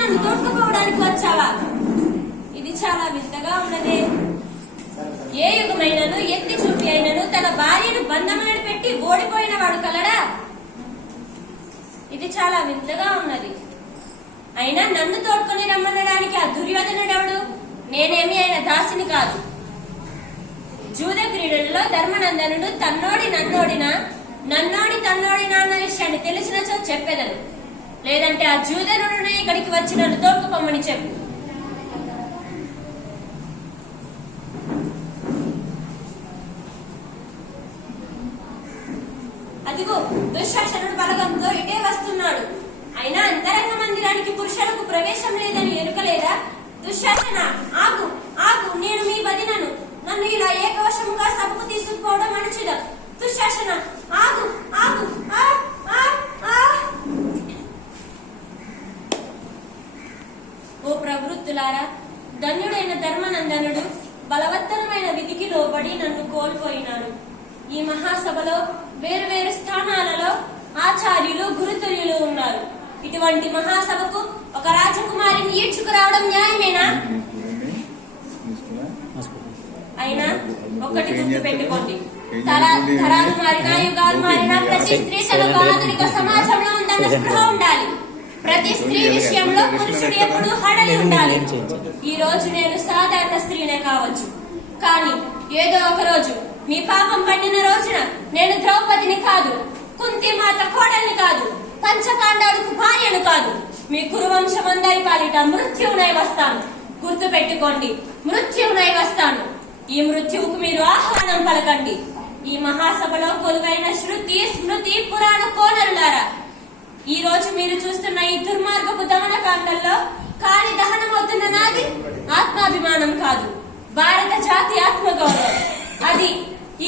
నన్ను తోడుకుపోవడానికి వచ్చావా? ఇది చాలా వింతగా ఉన్నదే. ఏ యుగమైనను ఎత్తి చూపి అయినను తన భార్యను బంధములను పెట్టి ఓడిపోయిన వాడు కలడా? ఇది చాలా వింతగా ఉన్నది. అయినా నన్ను తోడుకొని రమ్మనడానికి ఆ దుర్యోధనుడెవడు నేనేమి ఆయన దాసిని కాదు. జూద క్రీడలలో ధర్మనందనుడు తన్నోడి నన్నోడిన నన్నోడి తన్నోడినా అన్న విషయాన్ని తెలిసినచో చెప్పెదను. లేదంటే ఆ జూదనుడిని ఇక్కడికి వచ్చి నన్ను తోడుకుపోమని చెప్పు. అదిగో దుశ్శాసనుడు బలగంతో ఇటే వస్తున్నాడు. అయినా అంతరంగ మందిరానికి పురుషులకు ప్రవేశం లేదని ఎరుకలేదా దుశ్శాసన ఆగు ఆగు నేను మీ వదినను. నన్ను ఇలా ఏకవశముగా సభకు తీసుకుపోవడం మంచిదా దుశ్శాసన ఆగు ఆగు ఆ, ఆ, ఆ. ఓ ప్రవృత్తులారా ధన్యుడైన ధర్మనందనుడు బలవత్తరమైన విధికి లోబడి నన్ను కోల్పోయినాడు. ఈ మహాసభలో వేరు వేరు స్థానాలలో ఆచార్యులు గురుతుల్యులు ఉన్నారు. ఇటువంటి మహాసభకు ఒక రాజకుమారిని ఈడ్చుకురావడం న్యాయమేనా? అయినా ఒకటి గుర్తు పెట్టుకోండి తరాలు మారినా యుగాలు మారినా ప్రతి స్త్రీ తన ఆధునిక సమాజంలో ఉందన్న స్పృహ ఉండాలి. ప్రతి స్త్రీ విషయంలో పురుషుడు ఎప్పుడు హడలి ఉండాలి. ఈ రోజు నేను సాధారణ స్త్రీనే కావచ్చు. కానీ ఏదో ఒక రోజు మీ పాపం పండిన రోజున నేను ద్రౌపదిని కాదు కుంతి మాత కోడల్ని కాదు పంచపాండవులకు భార్యను కాదు. మీ కురువంశమందరి పాలిట మృత్యువునై వస్తాను. గుర్తు పెట్టుకోండి మృత్యువునై వస్తాను. ఈ మృత్యువుకు మీరు ఆహ్వానం పలకండి. ఈ మహాసభలో కొలువైన శృతి స్మృతి పురాణ కోనరులారా ఈ రోజు మీరు చూస్తున్న ఈ దుర్మార్గపు దమనకాండంలో కాలి దహనమవుతున్న నాది ఆత్మాభిమానం కాదు. భారత జాతి ఆత్మగౌరవం. అది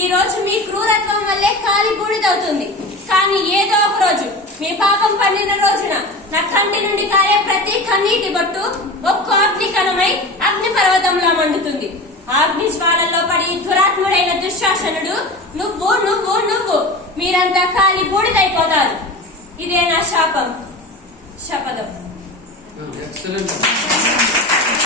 ఈ రోజు మీ క్రూరత్వం వల్లే కాలి బూడిదవుతుంది. కానీ ఏదో ఒక రోజు మీ పాపం పండిన రోజున నా కంటి నుండి కారే ప్రతి కన్నీటి బొట్టు ఒక్కో అగ్ని కణమై అగ్ని పర్వతంలా మండుతుంది. అగ్ని జ్వాలల్లో పడి దురాత్ముడైన దుశ్శాసనుడు నువ్వు నువ్వు నువ్వు మీరంతా కాలి ఇదే నా శాపం శపథం Excellent.